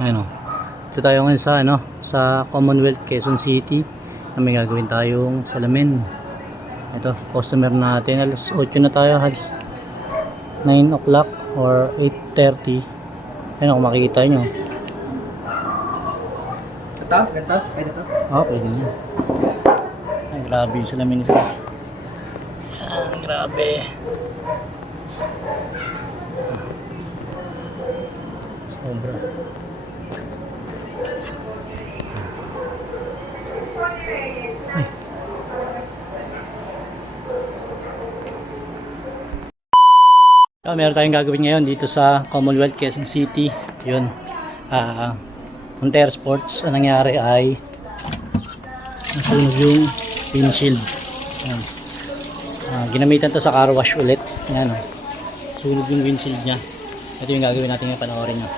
Ayun o. Ito tayo ngayon sa sa Commonwealth Quezon City. May gagawin tayong salamin. Ito, customer natin. Alas 8 na tayo, halos 9 o'clock or 8:30. Ayun kung makikita nyo. Ganda? Ganda? Ay, ito? Oo, pwede nyo. Ay, grabe yung salamin nila. Grabe. Sobra. Meron tayong gagawin ngayon dito sa Commonwealth Quezon City. Yun. Frontier Sports. Ang nangyari ay nasunog yung windshield. Yan. Ginamitan to sa car wash ulit. Yan. Sunog yung windshield niya. Ito yung gagawin natin ngayon. Panoorin nyo.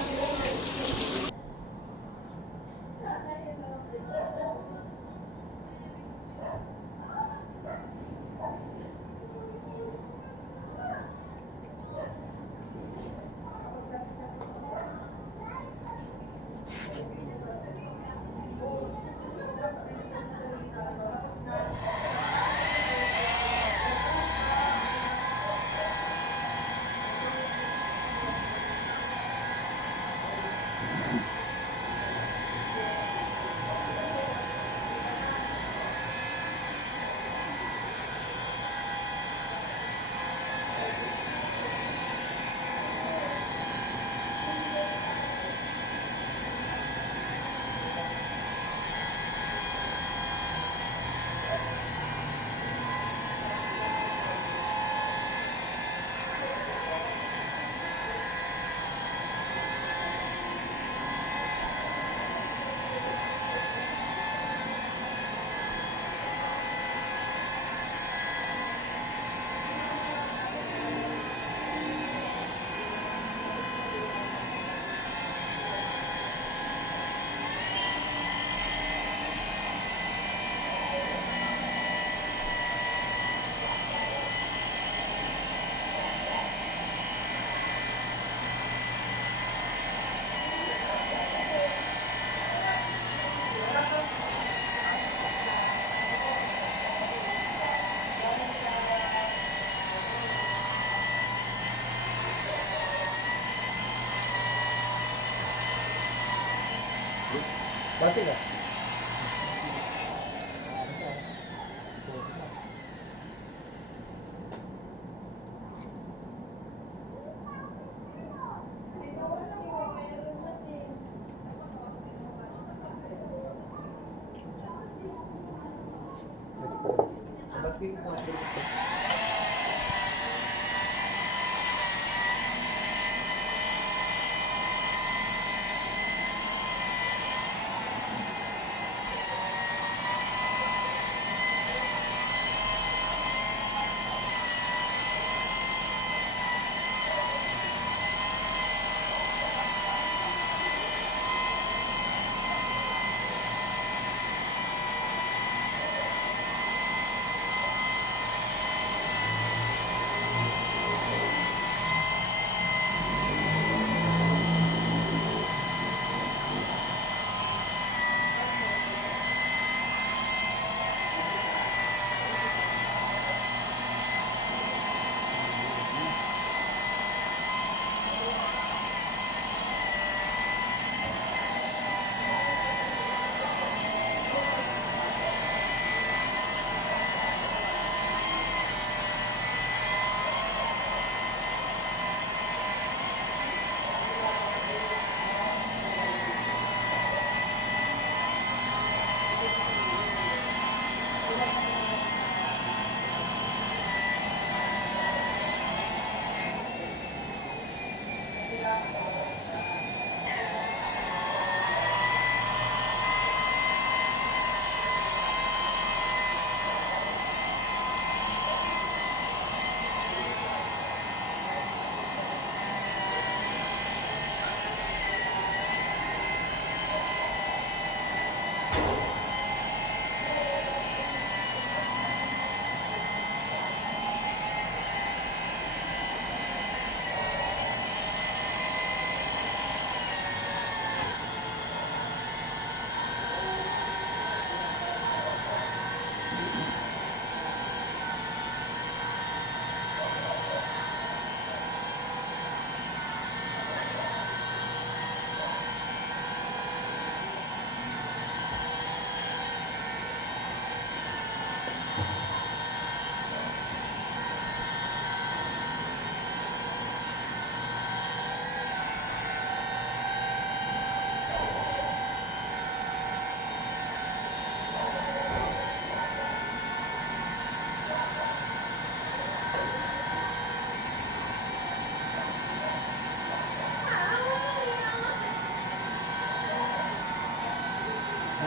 Basi ka? Basi ka?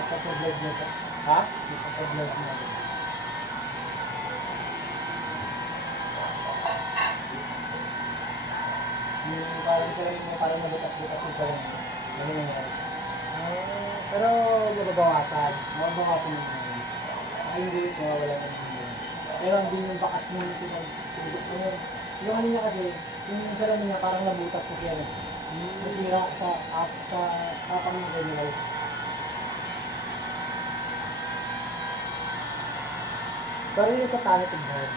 Nagpa-vlog na ito. Ha? Nagpa-vlog na ito. Yung parang sila yung parang nabutas-butas yung parang ano nangyari. Pero mababawasan. Mababawasan yung mga. Ay hindi, mawawala ng hindi. Pero hindi yung bakas nung tinutupok ko yun. Yung ano niya kasi, yung salamin niya parang nabutas kasi yan. Nasira sa kapang ng general. Pero yung sa tanong tignan,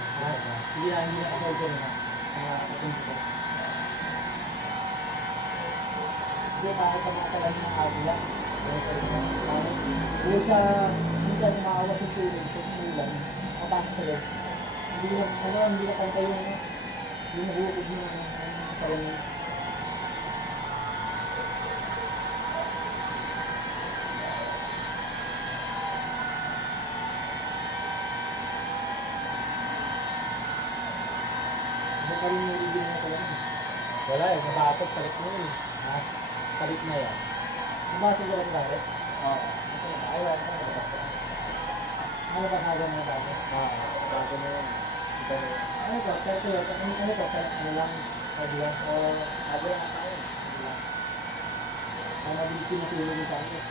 hindi na kasi na ating dito. Hindi, bakit ang mga talamin ng agila? Yung sa, minsan yung maawas yung tulog, sa sinulan, mapasok sa loob. Hindi na kanta yung hukod ng salamin. Ano pa rin yung review na salamin? Wala eh, nabasag, palit na yun. Ha? Palit na yan. Nabasag ko lang dahil? Oo. Ay, wala na. Ano ba saga na dahil? Bago na yun. Ano ba? Ano ba? Ano lang? Sabi lang? O, sabi lang tayo. Ang mabilis yung natulog yung sa akin.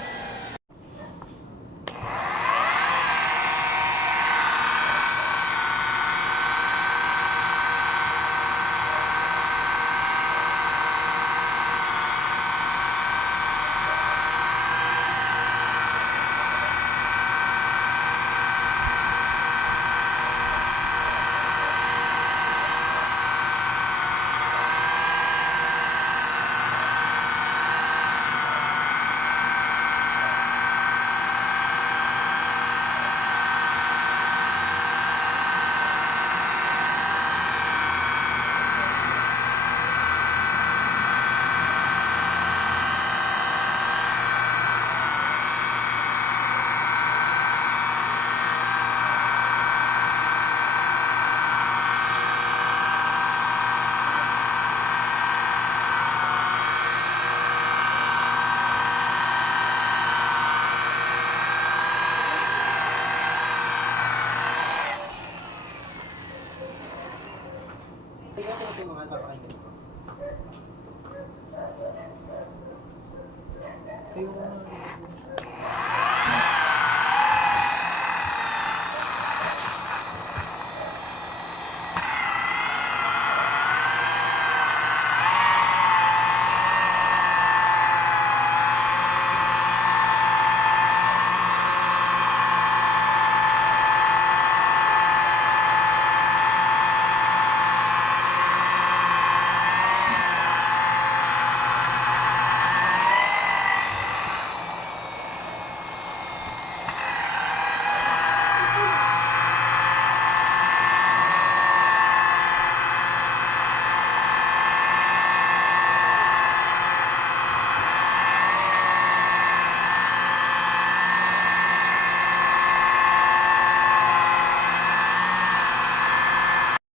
Sige, ito yung mga papakinggan.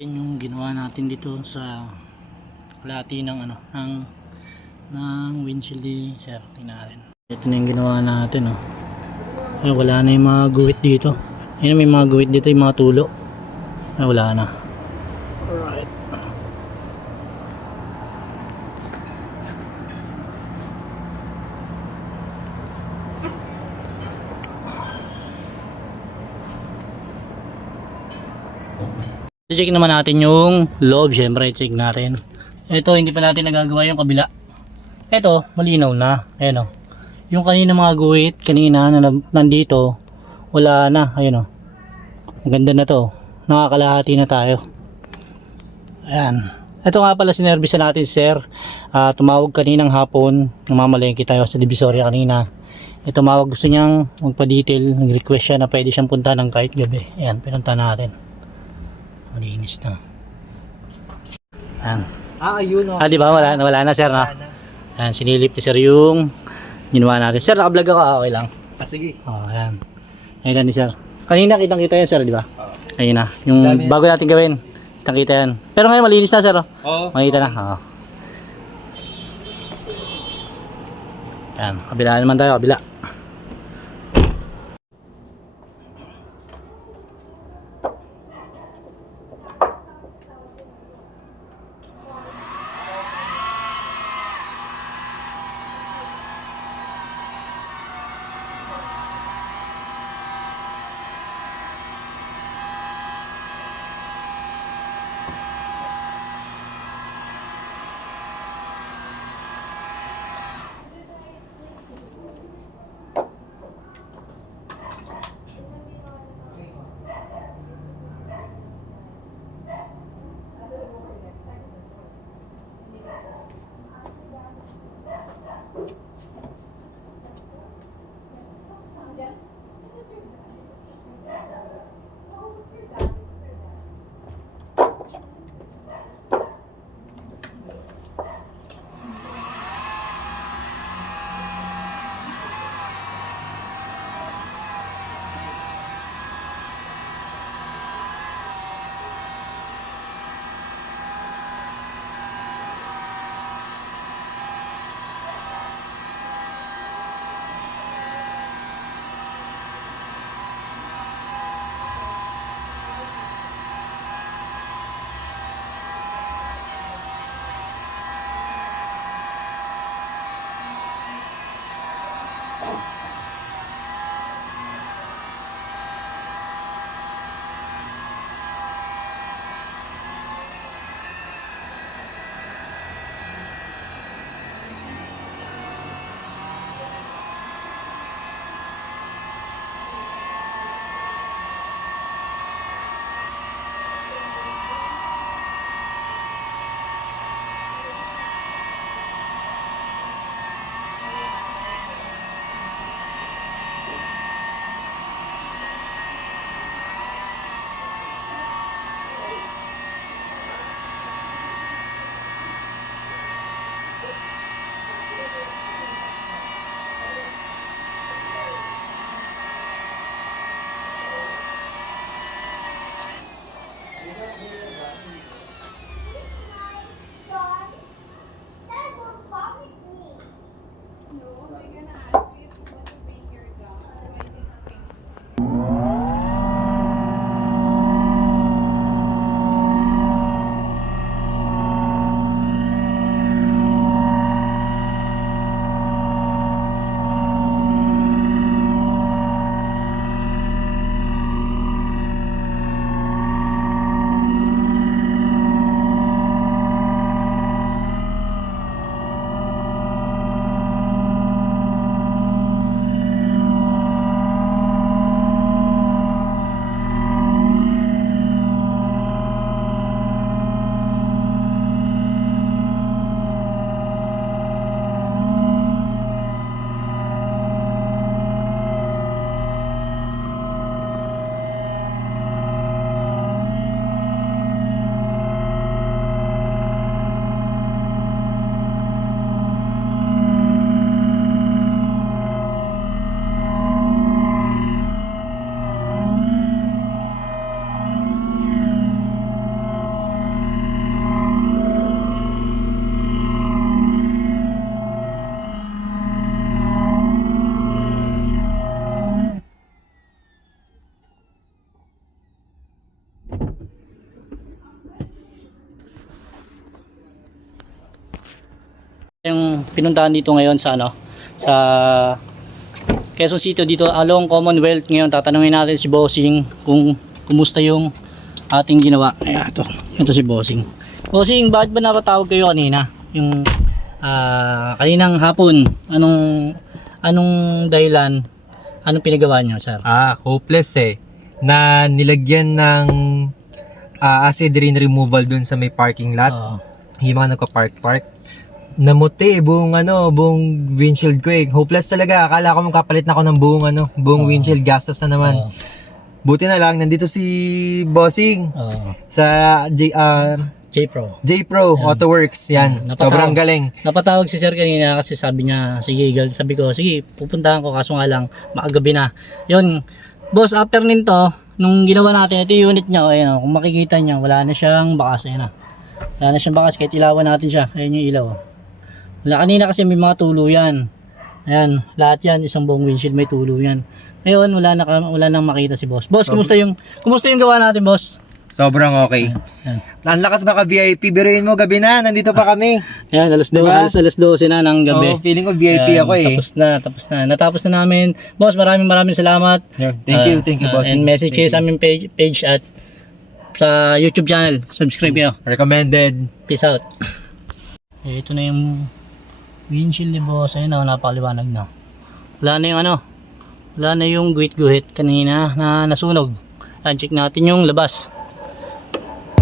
Yan yung ginawa natin dito sa lati ng ng windshield ni sir. Tingnan natin. Ito na yung ginawa natin, oh. Ay, wala na yung mga guhit dito. Ayun, may mga guhit dito, yung mga tulo. Ay, wala na. Alright. I-check naman natin yung loob, syempre i-check natin. Ito, hindi pa natin nagagawa yung kabila. Ito, malinaw na. Ayan o. Yung kanina mga guhit, kanina na nandito, wala na. Ayan o. Ang ganda na to. Nakakalahati na tayo. Ayan. Ito nga pala sinervisa natin, sir. Tumawag kaninang hapon. Namamalengke tayo sa Divisoria kanina. Tumawag, gusto niyang magpa-detail. Nag-request siya na pwede siyang punta ng kahit gabi. Ayan, pinunta natin. Malinis na. Ayan. Ayun o. Di ba? Wala na, sir, no? Ayan, sinilip ni sir yung ginawa natin. Sir, naka-vlog ako. Okay lang. Sige. Ayan. Ayan ni sir. Kanina kitang-kita yan, sir, di ba? Ayun na. Yung Dami. bago natin gawin. Kitang-kita yan. Pero ngayon malinis na, sir. Oo. Makita na. Oo. Ayan. Kabila naman tayo. Kabila. Yung pinuntahan dito ngayon sa ano, sa Quezon City dito along Commonwealth. Ngayon tatanungin natin si Bossing kung kumusta yung ating ginawa. Ayan, ito si Bossing. Bossing, bakit ba napatawag kayo kanina? Yung kaninang hapon, anong dahilan? Anong pinagawa niyo, sir? Hopeless eh. Na nilagyan ng acid rain removal dun sa may parking lot. Oo. Yung mga nagka-park. Namuti buong windshield ko eh. Hopeless talaga. Akala ko magkapalit na ako ng buong windshield. Gastos na naman. Oo. Buti na lang, nandito si Bossing Oo. sa J-Pro. J-Pro Autoworks. Yan. Sobrang galing. Napatawag si sir kanina kasi sabi niya, sabi ko, sige, pupuntahan ko kaso nga lang, makagabi na. Yun, boss, after nito, nung ginawa natin, ito yung unit niya, ayan, kung makikita niya, wala na siyang bakas, ayan na. Wala na siyang bakas, kahit ilawan natin siya, ayan yung ilaw. Wala, kanina kasi may mga tulo yan. Ayan, lahat yan, isang buong windshield may tulo yan. Ngayon, wala nang makita si boss. Boss, kumusta yung gawa natin, boss? Sobrang okay. Ayan. Ang lakas maka VIP. Biruin mo, gabi na. Nandito pa kami. Ayan, alas 12 na ng gabi. Oh, feeling ko VIP Ayan, ako eh. Tapos na. Natapos na namin. Boss, maraming salamat. Thank you, boss. And message kayo sa aming page at sa YouTube channel. Subscribe kayo. Recommended. Peace out. Ito na yung windshield ni boss. Ayun na, napakaliwanag na. Wala na yung guhit-guhit kanina na nasunog. Ayan, check natin yung labas.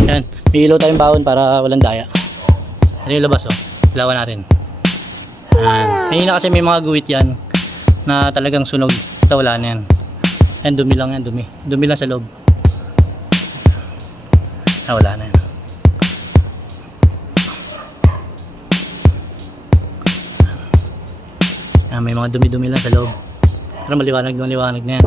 Ayan, may ilaw tayong bawon para walang daya. Ito yung labas, oh. Ilawan natin. Ayan. Kanina kasi may mga guhit yan na talagang sunog. Ito wala na yan. Ayan, dumi lang yan, dumi. Dumi lang sa loob. Wala na yan. Ayan, may mga dumi-dumi lang sa loob. Pero maliwanag na yan.